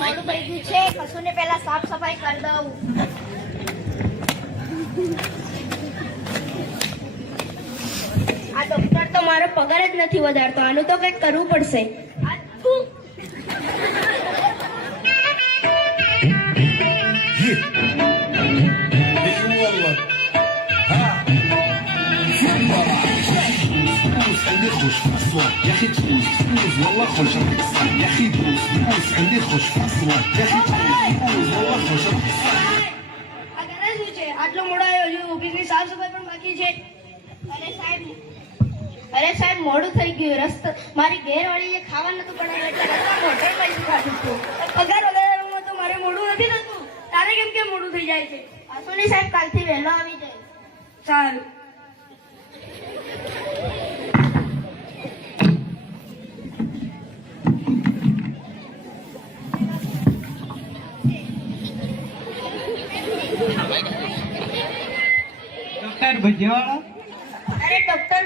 મોડું થઈ ગયું છે, કશું ને પહેલા સાફ સફાઈ કરી દઉં. આ ડોક્ટર તો મારો પગાર જ નથી વધારતો, આનું તો કંઈક કરવું પડશે. عندي خوش في الصوت يا اخي تفوز فوز والله خوش الصوت يا اخي فوز فوز عندي خوش في الصوت يا اخي فوز والله خوش الصوت અગર શું છે આટલો મોડો આવ્યો છું, ઓફિસની સાફ સફાઈ પણ બાકી છે. અરે સાહેબ મોડું થઈ ગયું. રસ્તો મારી ઘેરવાળીએ ખાવા નતું બનાવ્યું એટલે રસ્તામાં હોટલમાં જ ખાધું હતું. પગાર વગેરેમાં તો મારે મોડું નથી થતું, તારે કેમ મોડું થઈ જાય છે? આસુની સાહેબ કાલથી વહેલો આવી જાય. સારું. ડોક્ટર ભજીયાવાળા? અરે ડોક્ટર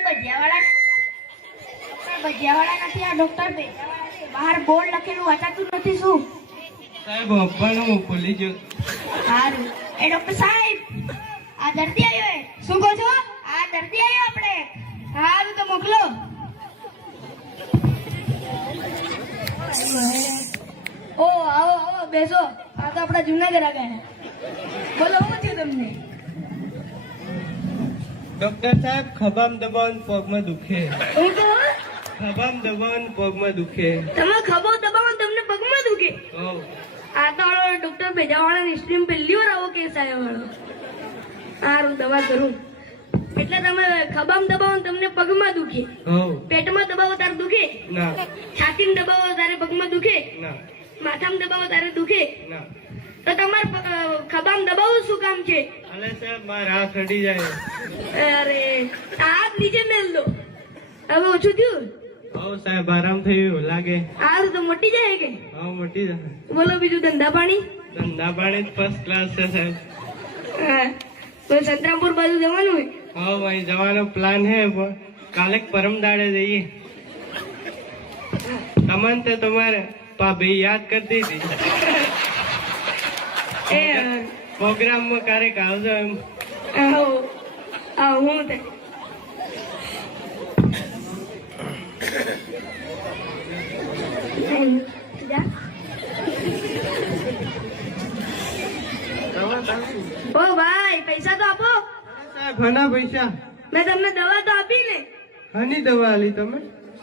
ભજીયાવાળા નથી, આ ડોક્ટર ભજીયાવાળા છે. બહાર બોર્ડ લખેલું વાંચાતું નથી શું? સાહેબ આપવાનું હું ભૂલી ગયો. સારું. એ ડોક્ટર સાહેબ આ દર્દી આવ્યો. શું કહો છો? આ દર્દી આવ્યો આપણે. સારું તો મોકલો. ઓ આવો આવો બેસો. આ તો આપણા જૂના ગ્રાહક છે. બોલો શું થયું તમને? ડોક્ટર સાહેબ ખભામ દબાવન પગમાં દુખે. શું કહો? ખભામ દબાવન પગમાં દુખે. તમે ખભો દબાવો ને તમને પગમાં દુખે? હોવ. આ તો ડોક્ટર ભેજાવાળાની સ્ટ્રીમ પહેલી વાર આવો કેસ આવ્યો વાળો. સારું દવા કરું. એટલે તમે ખભામ દબાવો ને તમને પગમાં દુખે? હોવ. પેટમાં દબાવો તારે દુખે? ના. છાતીમાં દબાવો તારે પગમાં દુખે? ના. માથામાં દબાવો તારે દુખે? ના. તો તમારે ખભામ દબાવવું શું કામ છે? અલે સાહેબ મારા હાથ અડી જાય. અરે હાથ નીચે મેલ દો. હવે ઓછું થયું? હોવ સાહેબ આરામ થયું લાગે. સારું તો મોટી જાય કે? હા મોટી જાય. બોલો બીજું ધંધા પાણી? ધંધા પાણી ફર્સ્ટ ક્લાસ છે સાહેબ. હા તો સંતરામપુર બાજુ જવાનું હોય? હા ભાઈ જવાનો પ્લાન હે પણ કાલે પરમ દાડે જઈએ. તમને તો તમારે ભાભી યાદ કરતી હતી. પ્રોગ્રામમાં ક્યારેક આવજો એમ. આવો હું થાય. ઓ ભાઈ પૈસા તો આપો. સાહેબ હના પૈસા? મેં તમને દવા તો આપી ને. હની દવા આલી તમે?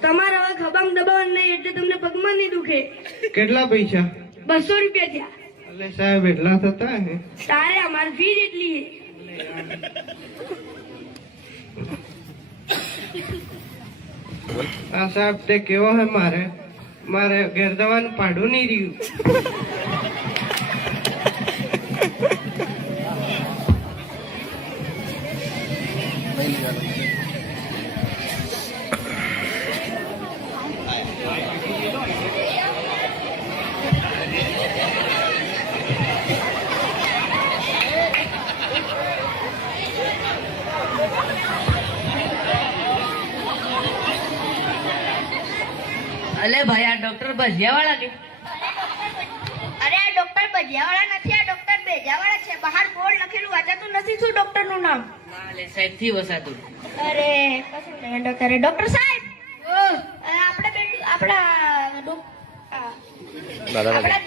તમારે હવે ખભામ દબાવવાનું નહીં એટલે તમને પગમાં નહીં દુખે. કેટલા પૈસા? 200 રૂપિયા થયા. એટલે સાહેબ એટલા થતા હે? તારે અમારી ફી જેટલી છે. આ સાહેબ તે કેવો હે મારે ઘેર દવાનું પાડું નહીં રહ્યું. અલે ભાઈ આ ડોક્ટર ભજીયાવાળા કે? અરે આ ડોક્ટર ભજીયાવાળા નથી, આ ડોક્ટર ભેજાવાળા છે. બહાર બોર્ડ લખેલું વાંચાતું નથી શું ડોક્ટર નું નામ? ના લે સાહેબ થી વસાતું. અરે કશું નહીં ડોક્ટર. ડોક્ટર સાહેબ આપણે બેટી આપણા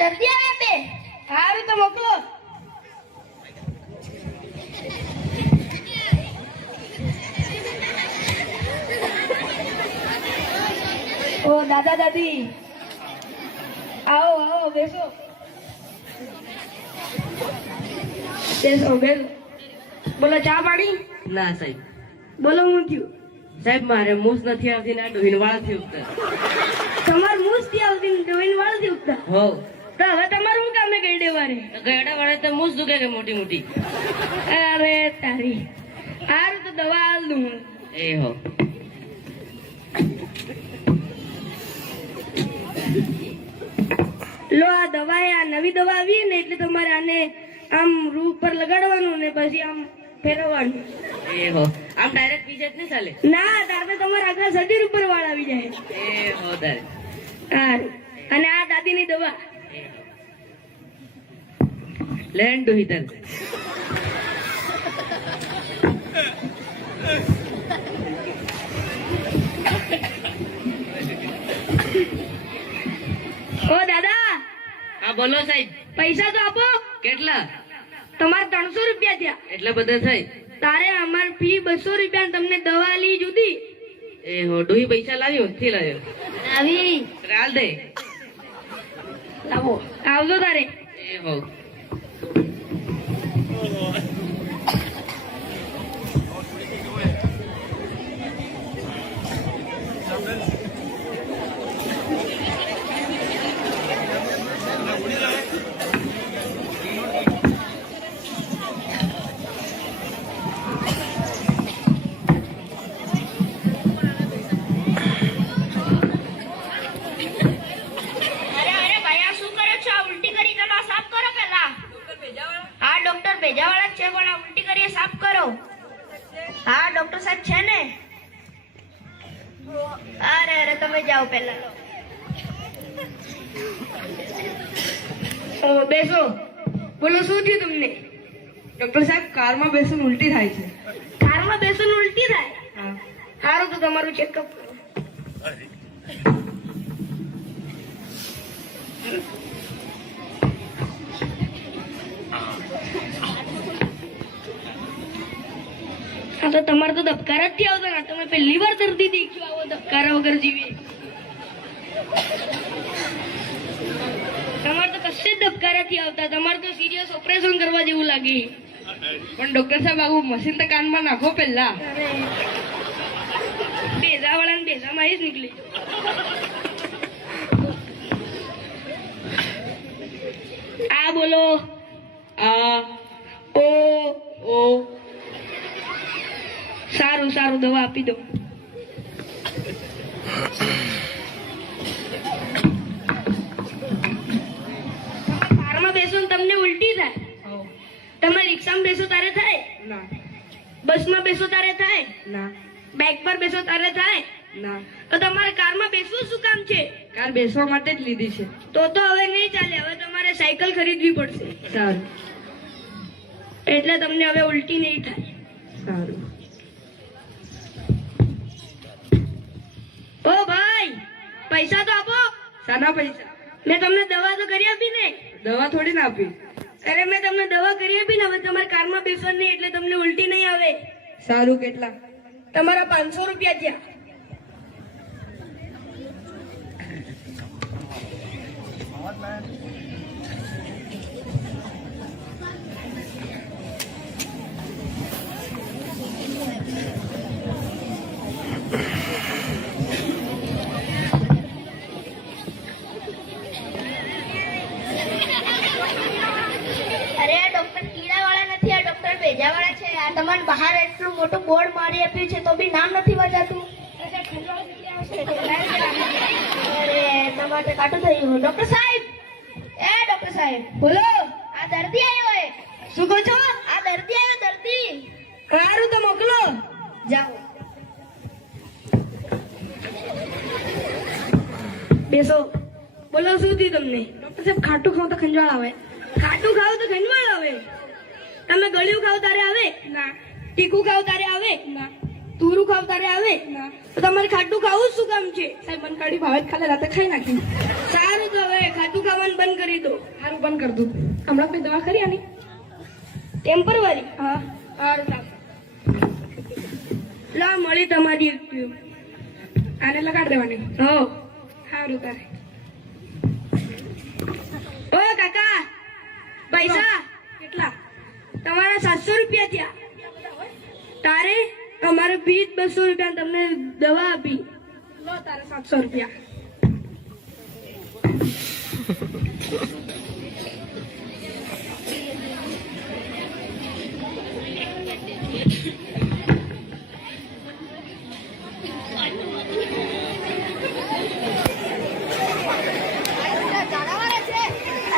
દર્દી આવ્યા બે. સારું તો મોકલો. ઓ દાદા દાદી આવો આવો બેસો. બેસો. બોલો ચા પાણી? ના સાહેબ. બોલો હું થયું? સાહેબ મારે મૂસ નથી આવતી ને આ ડોહીન વાળથી ઉગતા. તમાર મૂસ થી આવતી ને ડોહીન વાળથી ઉગતા? હો. તો હવે તમારે શું કામે ગઈડે વારે? ગયડા વાળે તો મૂસ દુખે કે મોટી મોટી. અરે તારી. સારું તો દવા આલ દઉં. એ હો. લો આ દવા આ નવી દવા આવી ને એટલે તમારે આને આમ રૂ પર લગાડવાનું ને પછી આમ ફેરવવાનું. એ હો. આમ ડાયરેક્ટ પીજે જ નહીં ચાલે? ના તારે તમારે આખા શરીર ઉપર વાળ આવી જાય. એ હો તારે. સારું. અને આ દાદીની દવા. લેન્ડ ડોહી તન ઓ દાદા, હા બોલો સાહેબ. પૈસા તો આપો. કેટલા? તમારે 300 રૂપિયા થયા. એટલા બધા થઈ? તારે અમાર ફી 200 રૂપિયા, તમને દવા લી જુદી. એ હો ડોહી પૈસા લાવ્યો થી લાવ્યો આવી રાલ દે. લાવો, આવજો તારે. એ હો અરે ભાઈ, આ શું કરો છો? આ ઉલટી કરી તમે આ સાફ કરો પહેલા. હા, ડોક્ટર ભેજાવાળા જ છે, પણ આ ઉલટી કરી એ સાફ કરો. હા, ડોક્ટર સાહેબ છે ને. અરે તમે જાઓ પહેલા. બેસો. બોલો, શું થયું તમને? ડોક્ટર સાહેબ, કારમાં બેસીને ઉલટી થાય છે. કારમાં બેસીને ઉલટી થાય? હા. સારું, તો તમારું ચેકઅપ કરો. હા, તો તમારે તો ધબકારા જ થી આવતા ને. તમે પહેલી વાર દર્દી દેખ્યો આવો ધબકારા વગર જીવે. તમારે તો કશે જ ધબકારા થી આવતા. તમારે તો સિરિયસ ઓપરેશન કરવા જેવું લાગે. પણ ડોક્ટર સાહેબ, આવું મશીન તો કાનમાં નાખો પહેલા. ભેજા વાળા ને ભેજામાં જ નીકળી આ બોલો. આ ઓ ઓ સારું સારું, દવા આપી દો. કારમાં બેસો ને તમને ઉલટી થાય. તમે રિક્ષામાં બેસો તારે થાય, ના બસમાં બેસો તારે થાય, ના બાઇક પર બેસો તારે થાય. ના. તો તમારે કારમાં બેસવું શું કામ છે? કાર બેસવા માટે જ લીધી છે. તો હવે નહીં ચાલે. હવે તમારે સાયકલ ખરીદવી પડશે. સારું એટલે તમને હવે ઉલટી નહીં થાય. સારું. ઓ ભાઈ, પૈસા તો આપો. સાના પૈસા? મેં તમને દવા તો કરી આપી ને. દવા થોડી ના આપી. અરે મેં તમને દવા કરી આપી ને. હવે તમારે કારમાં બેસવાનું નહીં, એટલે તમને ઉલટી નહીં આવે. સારું. કેટલા? તમારા 500 રૂપિયા થયા. અરે આ ડોક્ટર કીડાવાળા નથી, આ ડોક્ટર ભેજાવાળા છે. આ તમારે બહાર એટલું મોટું બોર્ડ મારી આપ્યું છે તો બી નામ નથી વાંચાતું. અરે તમારે કાટું થયું. ડોક્ટર સાહેબ, એ ડોક્ટર સાહેબ બોલો. આ દર્દી આવ્યો હે. શું કહો છો? આ દર્દી આવ્યો, દર્દી. સારું, તો મોકલો. જાઓ, બેસો. બોલો, શું થયું તમને? ડોક્ટર સાહેબ, ખાટું ખાવ તો ખંજવાળ આવે. ખાટું ખાવ તો ખંજવાળ આવે? તમે ગળ્યું ખાવ તારે આવે? ના. તીખું ખાવ તારે આવે? ના. તુરું ખાવ તારે આવે? ના. તો તમારે ખાટું ખાવું શું કામ છે? સાહેબ, મને કઢી ભાવે ખાલે રાતે ખાઈ નાખી. સારું, તો હવે ખાટું ખાવાનું બંધ કરી દો. સારું, બંધ કર દઉં. હમણાં કોઈ દવા કરી આની? ટેમ્પરરી? હા. સારું, લા મળી તમારી યુક્તિઓ. આને લગાડ દેવાની. હો. સારું. તારે ઓ કાકા, પૈસા કેટલા? તમારા 700 રૂપિયા થયા. તારે અમારે ફીસ 200 રૂપિયા, તમને દવા આપી. લો તારે 700 રૂપિયા.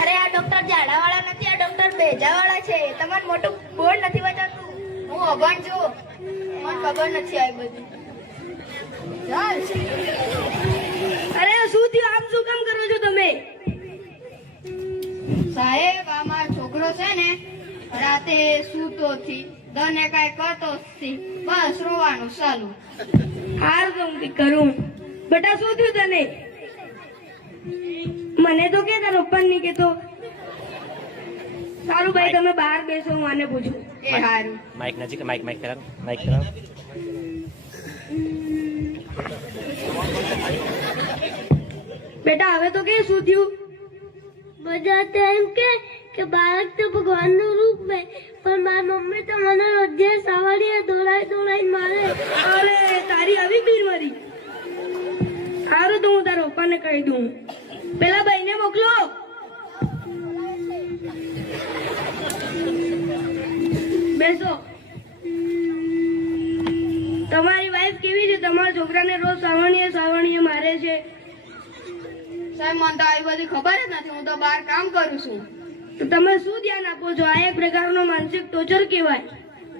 અરે આ ડોક્ટર ઝાડાવાળા નથી, આ ડોક્ટર ભેજાવાળા છે. તમારે મોટું બોર્ડ નથી વાંચાતું. હું અભણ છું, મને ખબર નથી આ બધી. ચાલ. અરે શું થયું? આમ શું કામ કરો છો તમે? સાહેબ, આ મારો છોકરો છોકરો છે ને રાતે સૂતો થી દને કાંઈ કરતો થી બસ રોવાનું ચાલુ. હાર તો હું કંઈક કરું. બેટા શું થયું તને? મને તો કે તારો પપ્પા નહીં કેતો. સારું ભાઈ તમે બહાર બેસો, હું આને પૂછું. એ હારું. માઇક નજીક માઇક કરાવ માઇક કરાવ. બેટા હવે તો કે શું થયું? બધા તો એમ કે બાળક તો ભગવાનનું રૂપ છે, પણ મારી મમ્મી તો મને રોજે સવારે દોડાઈ મારે. અરે તારી આવી બીમારી. સારું તો હું તારા પપ્પાને કહી દઉં. પેલા ભાઈને મોકલો. બેસો. તમારી વાઈફ કેવી છે? તમારા છોકરાને રોજ સાવણીએ મારે છે. સાહેબ મને તો આવી બધી ખબર જ નથી, હું તો બહાર કામ કરું છું. તો તમે શું ધ્યાન આપો છો? આ એક પ્રકારનો માનસિક ટોર્ચર કહેવાય.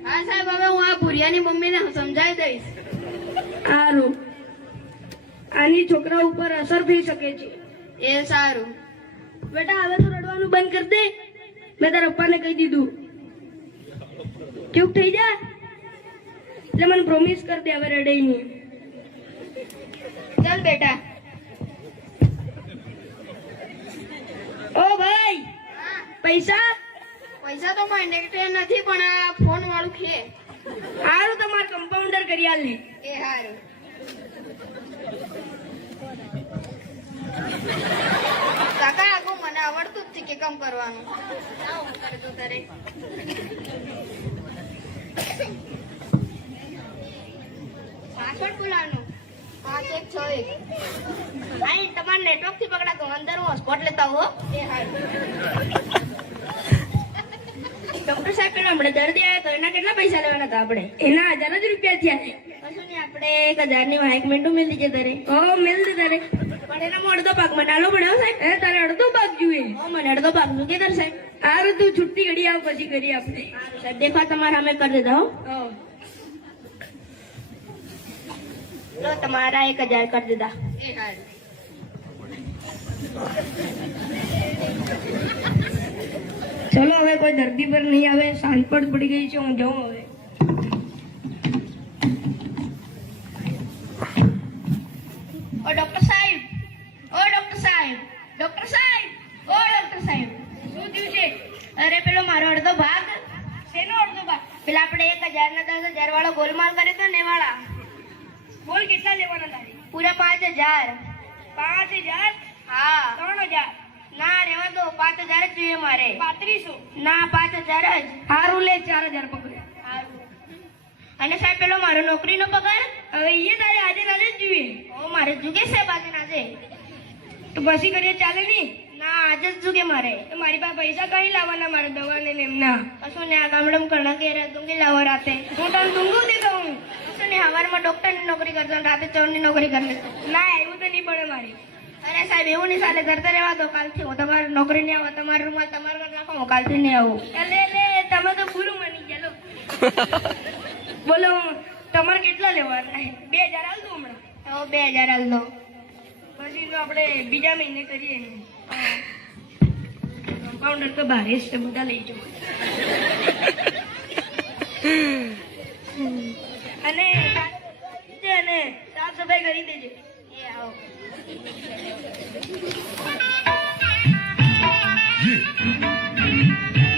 હા સાહેબ, હવે હું આ ભુરિયાની મમ્મીને સમજાવી દઈશ. સારું. આની છોકરા ઉપર અસર થઈ શકે છે. એ સારું. બેટા હવે તો રડવાનું બંધ કરી દે. મેં તારા પપ્પાને કહી દીધું. ચૂપ થઈ જા. એટલે મને પ્રોમિસ કર દે હવે રડે નહીં. ચાલ બેટા. ઓ ભાઈ, પૈસા? પૈસા તો કોઈ નેગેટિવ નથી, પણ આ ફોન વાળું છે. સારું તમારે કમ્પાઉન્ડર કરી આલ લે. એ સારું. કાકા આગો મને આવડતું જ છે કે કામ કરવાનું. આવું કરતો તારે. પાસવર્ડ બોલાવવાનું 5161. આઈ તમારે નેટવર્ક થી પકડાતો. અંદર હું હોસ્પોટ લેતા હો. એ સારું. ડોક્ટર સાહેબ પેલા હમણાં દર્દી આવ્યા તો એના કેટલા પૈસા લેવાના હતા આપણે? એના 1000 જ રૂપિયા થયા છે. કશું નહીં, આપણે 1000 ની વાઈક મિનિટો મિલ દીજે તારે. ઓ મિલ દે તારે. પણ એનામાં અડધો ભાગ મને આલો પડ્યો સાહેબ. એ તારે અડધો ભાગ જોઈએ? ઓ મને અડધો ભાગ નું કે તારે સાહેબ. સારું તું છુટ્ટી ઘડી આવ પછી કરી આપણે. સારું સાહેબ, દેખા તમારા અમે કરી દેતા હો. લો તમારા 1000 કરી દીધા. એ સારું. ચલો હવે કોઈ દર્દી પર નહીં આવે. સાંજ પણ પડી ગઈ છે, હું જાઉં હવે. ઓ ડોક્ટર સાહેબ, ઓ ડોક્ટર સાહેબ, ડોક્ટર સાહેબ, ઓ ડોક્ટર સાહેબ. શું થયું છે? અરે પેલો મારો અડધો ભાગ. શેનો અડધો ભાગ? પેલા આપણે 1000 ના 10,000 વાળો ગોલમાલ કર્યો તો ને વાળા. બોલ કેટલા લેવાના તારે? પૂરા 5000. 5000? હા. 3000? ના રેવા દો, 5000 જ જોઈએ મારે. 3500? ના 5000 જ. સારું લે 4000 પકડે. અને સાહેબ પેલો મારો નોકરીનો પગાર. હવે એ તારે આજે જ જોઈએ. ઓ મારે જુગે સાહેબ આજે નાજે. તો પછી કરીએ ચાલે નહીં? ના આજે જ જુગે મારે. તો મારી પાસે પૈસા કઈ લાવવાના મારે દવાને ને એમના? કશું ને આ ગામડમ કણા કે તુંગી લાવો રાતે. હું તને ડુંગું દેતો હું. કશું ને હવારમાં ડોક્ટરની નોકરી કરતો ને રાતે ચોરની નોકરી કરી લેતો. ના એવું તો નહીં પડે મારી. અરે સાહેબ એવું નહીં ચાલે, કરતા રહેવા દો. કાલથી હું તમારી નોકરી નહીં આવો, તમારા રૂમમાં તમારે ઘર નાખો, હું કાલથી નહીં આવું. એટલે તમે તો પૂરું માની ગયા લો. બોલો તમારે કેટલા લેવાના? 2000 આલ દો હમણાં. હવે 2000 હાલ દો. પછી તો આપણે બીજા મહિને કરીએ. કમ્પાઉન્ડર તો બહાર જ છે, બધા લઈ જાઓ. અને સાફ સફાઈ કરી દેજે. એ આવો.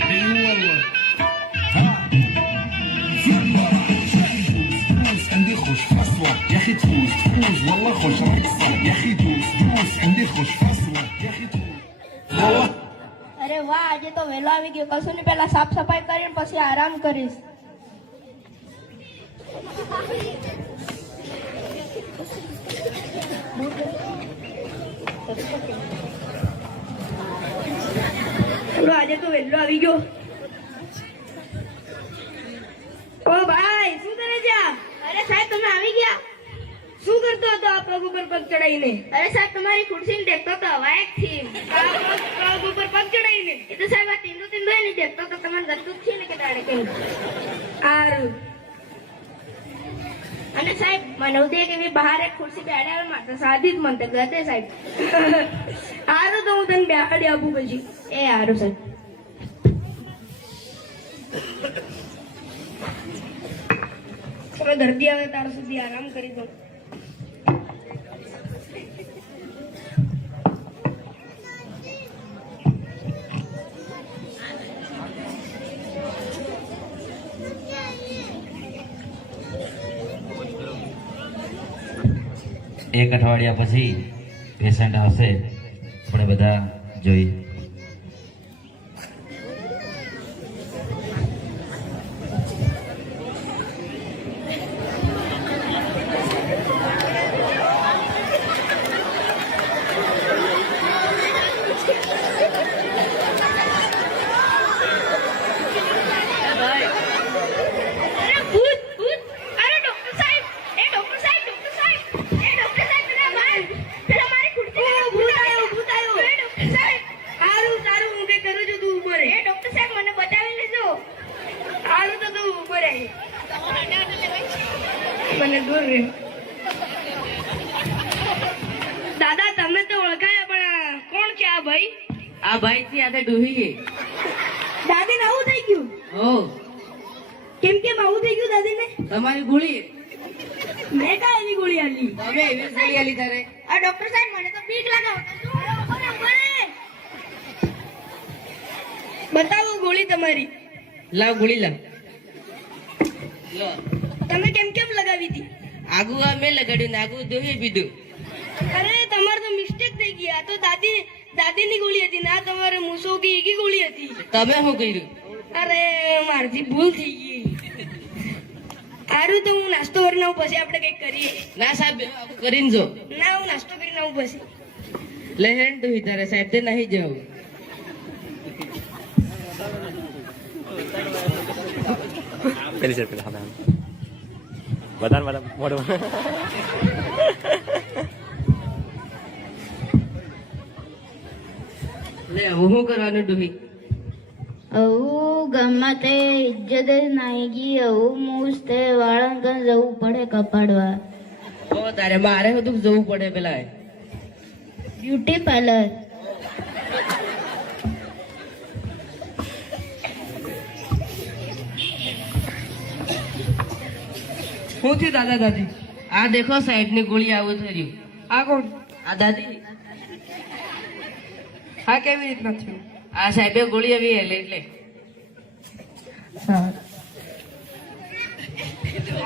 اي والله ها دوس عندي خوش فصوة يا اخي تفوز والله خوش رقصة يا اخي دوس عندي خوش فصوة يا اخي تفوز والله અરે વાહ, આજે તો વહેલો આવી ગયો. કશું ને પેલા સાફ સફાઈ કરીને પછી આરામ કરીશ. બોલો આજે તો વહેલો આવી ગયો. ઓ ભાઈ શું કરે છે આ? અરે સાહેબ તમે આવી ગયા. શું કરતો હતો આ પગ ઉપર પગ ચડાઈને? અરે સાહેબ તમારી ખુરશી દેખતો તો વાયક થી. પગ ઉપર પગ ચડાઈને? એ તો સાહેબ આ તીંડું નહીં દેખતો તો તમારે ગતું જ છે ને કે દાડે કેમ. સારું. અને સાહેબ મને ઉદય કે મેં બહાર એક ખુરશી બેહાડ્યા માં તો સાદી જ મન તો ગતે સાહેબ. સારું તો હું તને બેહાડી આપું પછી. એ સારું સાહેબ. ચલો દર્દી આવે ત્યાર સુધી આરામ કરી દો. એક અઠવાડિયા પછી પેશન્ટ આવશે, આપણે બધા જોઈએ. અરે ભૂત ભૂત! અરે ડોક્ટર સાહેબ, એ ડોક્ટર સાહેબ, ડોક્ટર સાહેબ, એ ડોક્ટર સાહેબ, પેલા મારી ખુરશી ભૂત આવ્યો, ભૂત આવ્યો. એ ડોક્ટર સાહેબ, સારું સારું, હું કઈ કરું છું, તું ઉભો રહે. એ ડોક્ટર સાહેબ, મને બચાવી લેજો. સારું તો તું ઉભો રહે, મને દૂર રહે. દાદા તમે તો ઓળખાયા, પણ આ કોણ છે આ ભાઈ? આ ભાઈ થી આ ડોહી. દાદી ને આવું થઈ ગયું? હો, કેમ કેમ આવું થઈ ગયું દાદી ને? તમારી ગોળી. મેં કા એની ગોળી આલી? તમે એવી ગોળી આલી તારે. આ ડોક્ટર સાહેબ મને તો બીક લાગે. બતાવો ગોળી તમારી. લાવ ગોળી લાવ. લો, તમે કેમ કેમ લગાવી હતી? આગુ આ મેં લગાડ્યું ને આગુ દોહી પીધું. અરે તમારે તો મિસ્ટેક થઈ ગઈ. આ તો દાદીની ગોળી હતી ને આ તમારે મૂસો કે ઈકી ગોળી હતી. તમે શું કર્યું? અરે મારથી ભૂલ થઈ ગઈ. સારું તો હું નાસ્તો કરીને આવું, પછી આપણે કંઈક કરીએ. ના સાહેબ, કરીને જો. ના, હું નાસ્તો કરીને આવું પછી. લે હેન્ડ દોહી તારે સાહેબ તે નહીં જવું. પેલી સાઈડ પેલા હા બધા મોડું લે હું શું કરવાનું ડોહી? આવું ગામમાં તે ઇજ્જત જ નાહી ગઈ. આવું મૂસ તે વાળંગ જવું પડે કપાડવા. ઓ તારે મારે બધું જવું પડે પેલા. Beauty parlour. શું થયું દાદા દાદી? આ દેખો સાહેબ ની ગોળી આવું થયું. આ કોણ? આ દાદી. આ કેવી રીતના થયું? આ સાહેબે ગોળી આવી એટલે.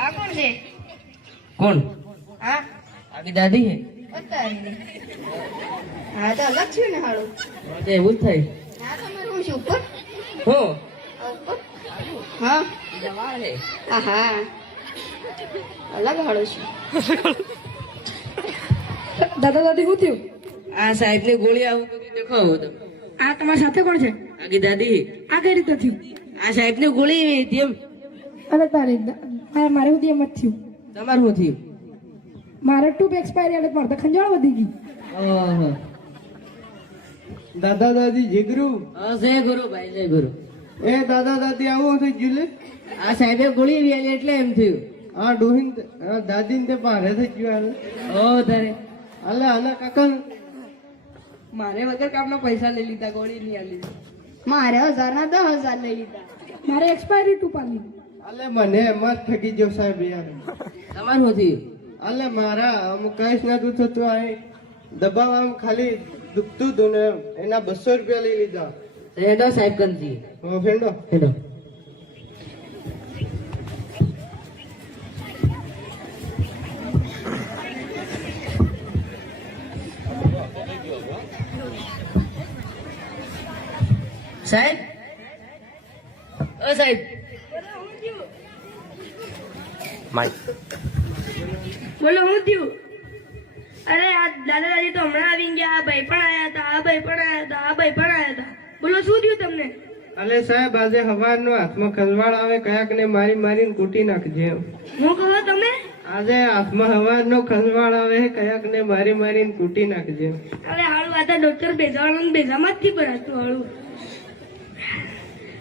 આ કોણ છે? કોણ? હા, આપી દાદી હે. હા તો અલગ છે ને હાડું. તો એવું જ થાય. હા તમારું હું છું ઉપર. હો હા દવા હે. હા અલગ હાડું છે. દાદા દાદી શું થયું? આ સાહેબ ની ગોળી આવું કરી દેખો આવું તો. આ તમારી સાથે કોણ છે? આગી દાદી. આ કઈ રીતે થયું? આ સાહેબ ની ગોળી હતી એમ. અરે તારે મારે સુધી એમ જ થયું. તમારું શું થયું? મારે ટ્યુબ એક્સપાયરી એટલે મારે તો ખંજાળ વધી ગઈ. ઓહો. દાદા દાદી જીગરુ. હા જય ગુરુ ભાઈ, જય ગુરુ. એ દાદા દાદી આવું થઈ ગયું લે. આ સાહેબે ગોળી આવી એટલે એમ થયું. આ ડોહીન દાદીને તે ભારે થઈ ગયું. ઓ તારે હાલે આના કાકા મારે વગર કામના પૈસા લઈ લીધા, ગોળી નહીં આલી. મારે 1000 ના 10,000 લઈ લીધા. મારે એક્સપાયરી ટ્યુબ આલી. હાલે મને એમ જ ઠગી ગયો સાહેબ યાર. તમારું શું થયું? હાલે મારા આમ કઈશ નતું થતું. આ દબાવ આમ ખાલી દુખતું હતું ને એના 200 રૂપિયા લઈ લીધા. હેડો સાહેબ કંજી. ફેંડો હેડો. સાહેબ, ઓ સાહેબ. માઇક બોલો હું થયું? અરે આ દાદા દાદી તો હમણાં આવી ગયા. આ ભાઈ પણ આયા હતા, આ ભાઈ પણ આયા હતા, આ ભાઈ પણ આયા હતા. બોલો શું થયું તમને? અલે સાહેબ આજે હવારનો હાથમાં ખલવાડ આવે કયાક ને મારી મારીને કૂટી નાખજે. હું કહો તમે? આજે હાથમાં હવારનો ખલવાડ આવે કયાક ને મારી મારીને કૂટી નાખજે. અરે હાળું આ તો ડોક્ટર ભેજાવાળાનું ભેજામાં જ થી ભરાતું હાળું.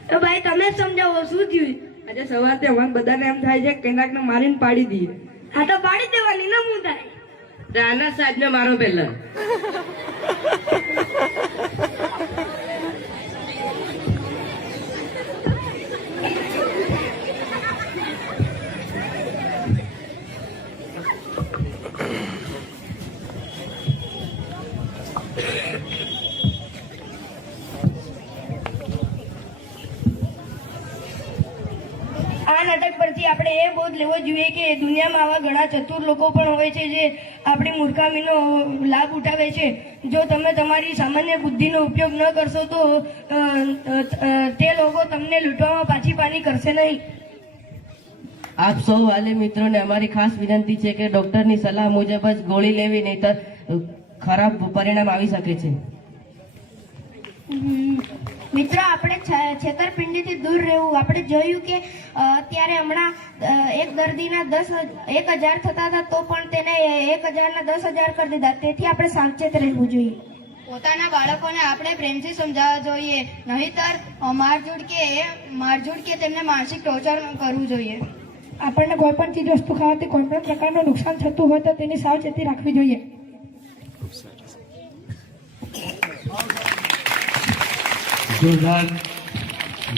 તો ભાઈ તમે જ સમજાવો શું થયું? આજે સવારથી અમારે બધાને એમ થાય છે કે કનાક ને મારીને પાડી દઈએ. હા તો પાડી દેવાની ને હું થાય. રાના સાહેબ ને મારો પહેલા. આપણે એ બોધ લેવો જોઈએ કે દુનિયામાં આવા ઘણા ચતુર લોકો પણ હોય છે જે આપણી મૂર્ખામીનો લાભ ઉઠાવે છે. જો તમે તમારી સામાન્ય બુદ્ધિનો ઉપયોગ ન કરશો તો તે લોકો તમને લૂંટવામાં પાછી પાની કરશે નહીં. આપ સૌ વાલી મિત્રોને અમારી ખાસ વિનંતી છે કે ડોક્ટરની સલાહ મુજબ જ ગોળી લેવી, નહીતર ખરાબ પરિણામ આવી શકે છે. મિત્રો, આપણે છેતરપિંડીથી દૂર રહેવું. આપણે જોયું કે અત્યારે હમણાં એક દર્દીના 10,000 થતા હતા તો પણ તેને 1,000 ના 10,000 કરી દીધા. તેથી આપણે સાવચેત રહેવું જોઈએ. પોતાના બાળકોને આપણે પ્રેમથી સમજાવવા જોઈએ, નહીતર મારઝૂડ કે તેમને માનસિક ટોર્ચર કરવું જોઈએ. આપણને કોઈ પણ ચીજ વસ્તુ ખાવાથી કોઈ પણ પ્રકારનું નુકસાન થતું હોય તો તેની સાવચેતી રાખવી જોઈએ. જોરદાર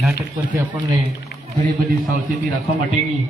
નાટક પરથી આપણને ઘણી બધી સાવચેતી રાખવા માટેની